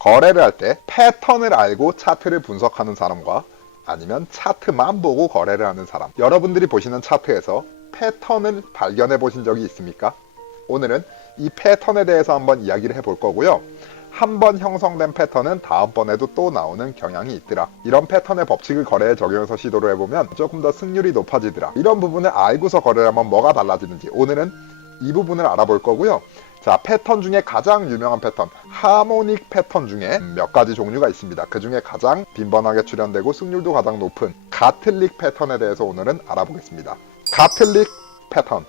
거래를 할 때 패턴을 알고 차트를 분석하는 사람과 아니면 차트만 보고 거래를 하는 사람, 여러분들이 보시는 차트에서 패턴을 발견해 보신 적이 있습니까? 오늘은 이 패턴에 대해서 한번 이야기를 해볼 거고요. 한 번 형성된 패턴은 다음번에도 또 나오는 경향이 있더라. 이런 패턴의 법칙을 거래에 적용해서 시도를 해보면 조금 더 승률이 높아지더라. 이런 부분을 알고서 거래를 하면 뭐가 달라지는지 오늘은 이 부분을 알아볼 거고요. 자, 패턴 중에 가장 유명한 패턴, 하모닉 패턴 중에 몇 가지 종류가 있습니다. 그 중에 가장 빈번하게 출현되고 승률도 가장 높은 가틀릭 패턴에 대해서 오늘은 알아보겠습니다. 가틀릭 패턴.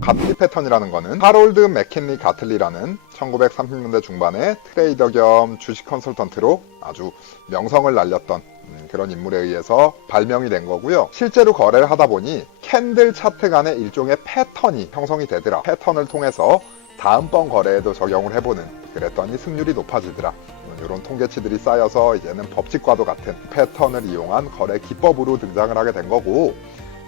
가틀리 패턴이라는 거는 하롤드 맥킨리 가틀리라는 1930년대 중반에 트레이더 겸 주식 컨설턴트로 아주 명성을 날렸던 그런 인물에 의해서 발명이 된 거고요. 실제로 거래를 하다 보니 캔들 차트 간의 일종의 패턴이 형성이 되더라. 패턴을 통해서 다음번 거래에도 적용을 해보는, 그랬더니 승률이 높아지더라. 이런 통계치들이 쌓여서 이제는 법칙과도 같은 패턴을 이용한 거래 기법으로 등장을 하게 된 거고,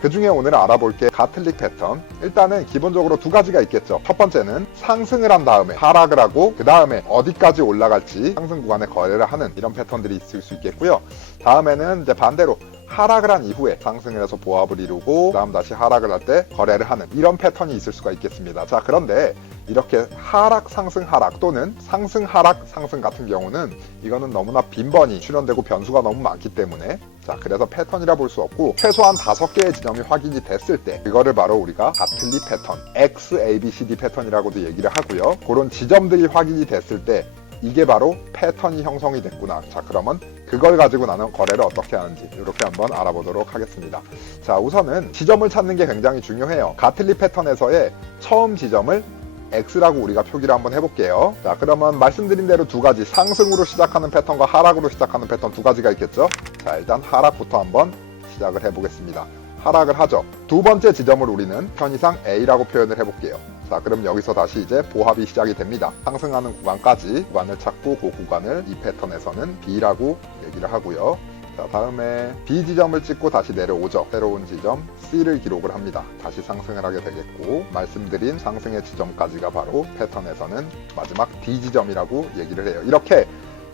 그 중에 오늘 알아볼 게 가틀릭 패턴. 일단은 기본적으로 두 가지가 있겠죠. 첫 번째는 상승을 한 다음에 하락을 하고 그 다음에 어디까지 올라갈지 상승 구간에 거래를 하는 이런 패턴들이 있을 수 있겠고요. 다음에는 이제 반대로 하락을 한 이후에 상승을 해서 보합을 이루고 그 다음 다시 하락을 할 때 거래를 하는 이런 패턴이 있을 수가 있겠습니다. 자, 그런데 이렇게 하락 상승 하락 또는 상승 하락 상승 같은 경우는 이거는 너무나 빈번히 출현되고 변수가 너무 많기 때문에, 자, 그래서 패턴이라 볼 수 없고 최소한 5개의 지점이 확인이 됐을 때 그거를 바로 우리가 가틀리 패턴, XABCD 패턴이라고도 얘기를 하고요. 그런 지점들이 확인이 됐을 때 이게 바로 패턴이 형성이 됐구나. 자, 그러면 그걸 가지고 나는 거래를 어떻게 하는지 이렇게 한번 알아보도록 하겠습니다. 자, 우선은 지점을 찾는 게 굉장히 중요해요. 가틀리 패턴에서의 처음 지점을 X라고 우리가 표기를 한번 해볼게요. 자, 그러면 말씀드린 대로 두 가지, 상승으로 시작하는 패턴과 하락으로 시작하는 패턴 두 가지가 있겠죠. 자, 일단 하락부터 한번 시작을 해보겠습니다. 하락을 하죠. 두 번째 지점을 우리는 편의상 A라고 표현을 해볼게요. 자, 그럼 여기서 다시 이제 보합이 시작이 됩니다. 상승하는 구간까지 구간을 찾고 그 구간을 이 패턴에서는 B라고 얘기를 하고요. 자, 다음에 B 지점을 찍고 다시 내려오죠. 새로운 지점 C를 기록을 합니다. 다시 상승을 하게 되겠고, 말씀드린 상승의 지점까지가 바로 패턴에서는 마지막 D 지점이라고 얘기를 해요. 이렇게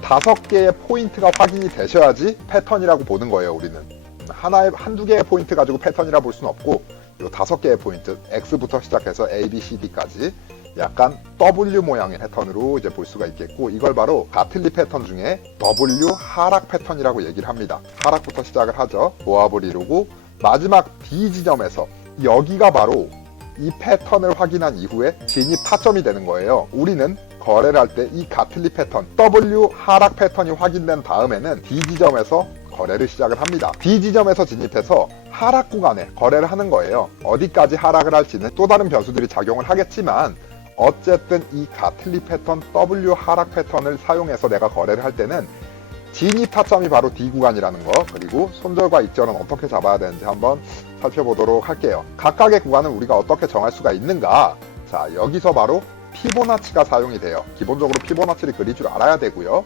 5개의 포인트가 확인이 되셔야지 패턴이라고 보는 거예요. 우리는 한두 개의 포인트 가지고 패턴이라 볼 수는 없고, 이 5개의 포인트, X부터 시작해서 A, B, C, D까지 약간 W 모양의 패턴으로 이제 볼 수가 있겠고, 이걸 바로 가틀리 패턴 중에 W 하락 패턴이라고 얘기를 합니다. 하락부터 시작을 하죠. 보합을 이루고 마지막 B 지점에서 여기가 바로 이 패턴을 확인한 이후에 진입 타점이 되는 거예요. 우리는 거래를 할 때 이 가틀리 패턴, W 하락 패턴이 확인된 다음에는 D 지점에서 거래를 시작을 합니다. D 지점에서 진입해서 하락 구간에 거래를 하는 거예요. 어디까지 하락을 할지는 또 다른 변수들이 작용을 하겠지만, 어쨌든 이 가틀리 패턴, W 하락 패턴을 사용해서 내가 거래를 할 때는 진입 타점이 바로 D 구간이라는 거, 그리고 손절과 익절은 어떻게 잡아야 되는지 한번 살펴보도록 할게요. 각각의 구간을 우리가 어떻게 정할 수가 있는가? 자, 여기서 바로 피보나치가 사용이 돼요. 기본적으로 피보나치를 그릴 줄 알아야 되고요.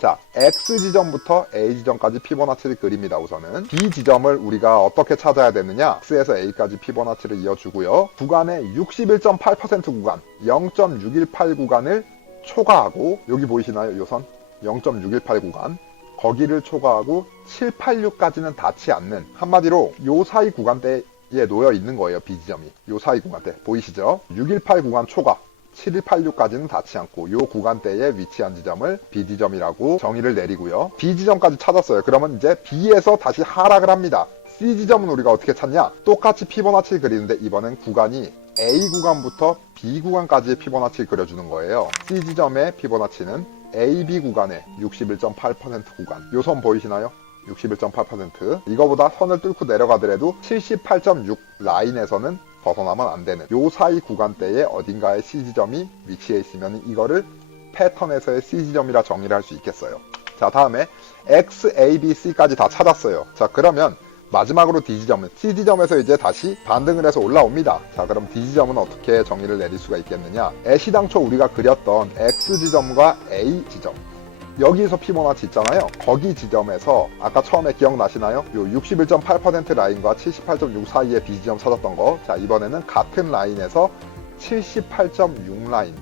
자, X 지점부터 A 지점까지 피보나치를 그립니다. 우선은 B 지점을 우리가 어떻게 찾아야 되느냐, X에서 A까지 피보나치를 이어주고요. 구간의 61.8% 구간, 0.618 구간을 초과하고, 여기 보이시나요? 이 선 0.618 구간, 거기를 초과하고 786까지는 닿지 않는, 한마디로 요 사이 구간대에 놓여 있는 거예요. B 지점이 요 사이 구간대 보이시죠? 618 구간 초과, 7186까지는 닿지 않고 요 구간대에 위치한 지점을 B 지점이라고 정의를 내리고요. B 지점까지 찾았어요. 그러면 이제 B에서 다시 하락을 합니다. C 지점은 우리가 어떻게 찾냐? 똑같이 피보나치를 그리는데 이번엔 구간이 A 구간부터 B 구간까지의 피보나치를 그려주는 거예요. C 지점의 피보나치는 AB 구간의 61.8% 구간, 요 선 보이시나요? 61.8%. 이거보다 선을 뚫고 내려가더라도 78.6 라인에서는 벗어나면 안 되는 요 사이 구간대에 어딘가에 C 지점이 위치해 있으면 이거를 패턴에서의 C 지점이라 정의를 할 수 있겠어요. 자, 다음에 X, A, B, C까지 다 찾았어요. 자, 그러면 마지막으로 D 지점은 C 지점에서 이제 다시 반등을 해서 올라옵니다. 자, 그럼 D 지점은 어떻게 정의를 내릴 수가 있겠느냐? 애시당초 우리가 그렸던 X 지점과 A 지점, 여기서 피보나치 있잖아요. 거기 지점에서 아까 처음에 기억나시나요? 요 61.8% 라인과 78.6 사이에 B지점 찾았던 거. 자, 이번에는 같은 라인에서 78.6 라인,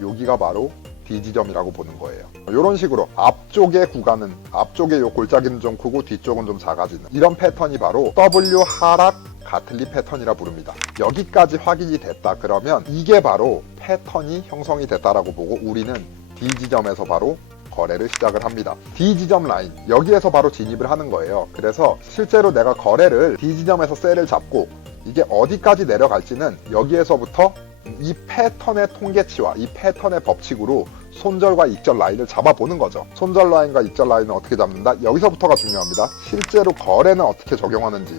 여기가 바로 D지점이라고 보는 거예요. 이런 식으로 앞쪽의 구간은, 앞쪽의 요 골짜기는 좀 크고 뒤쪽은 좀 작아지는 이런 패턴이 바로 W 하락 가틀리 패턴이라 부릅니다. 여기까지 확인이 됐다 그러면 이게 바로 패턴이 형성이 됐다라고 보고 우리는 D지점에서 바로 거래를 시작을 합니다. D지점 라인, 여기에서 바로 진입을 하는 거예요. 그래서 실제로 내가 거래를 D지점에서 셀을 잡고 이게 어디까지 내려갈지는 여기에서부터 이 패턴의 통계치와 이 패턴의 법칙으로 손절과 익절 라인을 잡아보는 거죠. 손절 라인과 익절 라인은 어떻게 잡는다? 여기서부터가 중요합니다. 실제로 거래는 어떻게 적용하는지.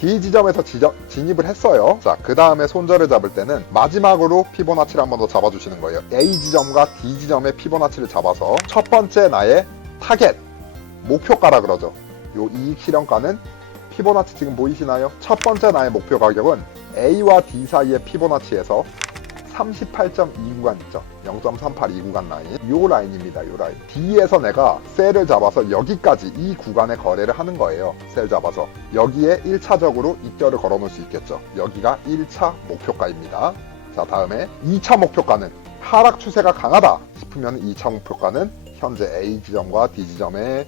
D지점에서 진입을 했어요. 자, 그 다음에 손절을 잡을 때는 마지막으로 피보나치를 한 번 더 잡아주시는 거예요. A지점과 D지점의 피보나치를 잡아서 첫 번째 나의 타겟, 목표가라 그러죠. 요 이익 실현가는 피보나치 지금 보이시나요? 첫 번째 나의 목표 가격은 A와 D 사이의 피보나치에서 38.2 구간 있죠. 0.382 구간 라인. 요 라인입니다. 요 라인. D에서 내가 셀을 잡아서 여기까지 이 구간에 거래를 하는 거예요. 셀 잡아서. 여기에 1차적으로 입결을 걸어 놓을 수 있겠죠. 여기가 1차 목표가입니다. 자, 다음에 2차 목표가는 하락 추세가 강하다 싶으면 2차 목표가는 현재 A지점과 D지점의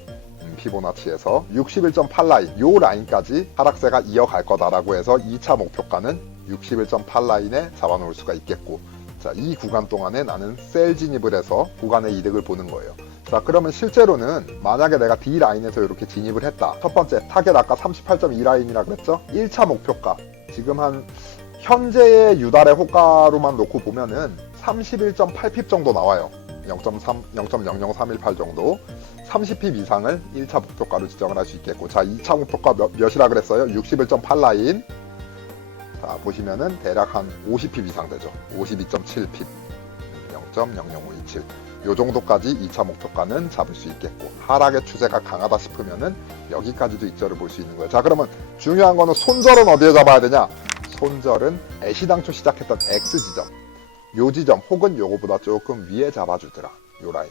피보나치에서 61.8 라인, 요 라인까지 하락세가 이어갈 거다라고 해서 2차 목표가는 61.8 라인에 잡아놓을 수가 있겠고, 자, 이 구간 동안에 나는 셀 진입을 해서 구간의 이득을 보는 거예요. 자, 그러면 실제로는 만약에 내가 D 라인에서 이렇게 진입을 했다. 첫 번째 타겟 아까 38.2 라인이라 그랬죠? 1차 목표가 지금 한 현재의 유달의 호가로만 놓고 보면은 31.8핍 정도 나와요. 0.003118 정도. 30핍 이상을 1차 목표가로 지정을 할 수 있겠고, 자, 2차 목표가 몇이라 그랬어요? 61.8 라인. 자, 보시면은 대략 한 50핍 이상 되죠. 52.7핍, 0.00527. 요 정도까지 2차 목표가는 잡을 수 있겠고, 하락의 추세가 강하다 싶으면은 여기까지도 익절을 볼 수 있는 거예요. 자, 그러면 중요한 거는 손절은 어디에 잡아야 되냐? 손절은 애시당초 시작했던 X지점, 요 지점 혹은 요거보다 조금 위에 잡아주더라. 요 라인.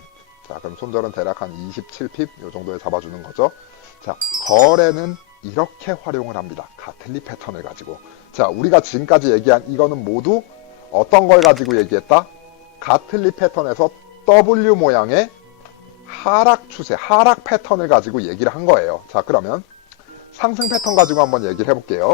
자, 그럼 손절은 대략 한 27핍 요 정도에 잡아주는 거죠. 자, 거래는 이렇게 활용을 합니다. 가틀리 패턴을 가지고. 자, 우리가 지금까지 얘기한 이거는 모두 어떤 걸 가지고 얘기했다? 가틀리 패턴에서 W 모양의 하락 추세, 하락 패턴을 가지고 얘기를 한 거예요. 자, 그러면 상승 패턴 가지고 한번 얘기를 해볼게요.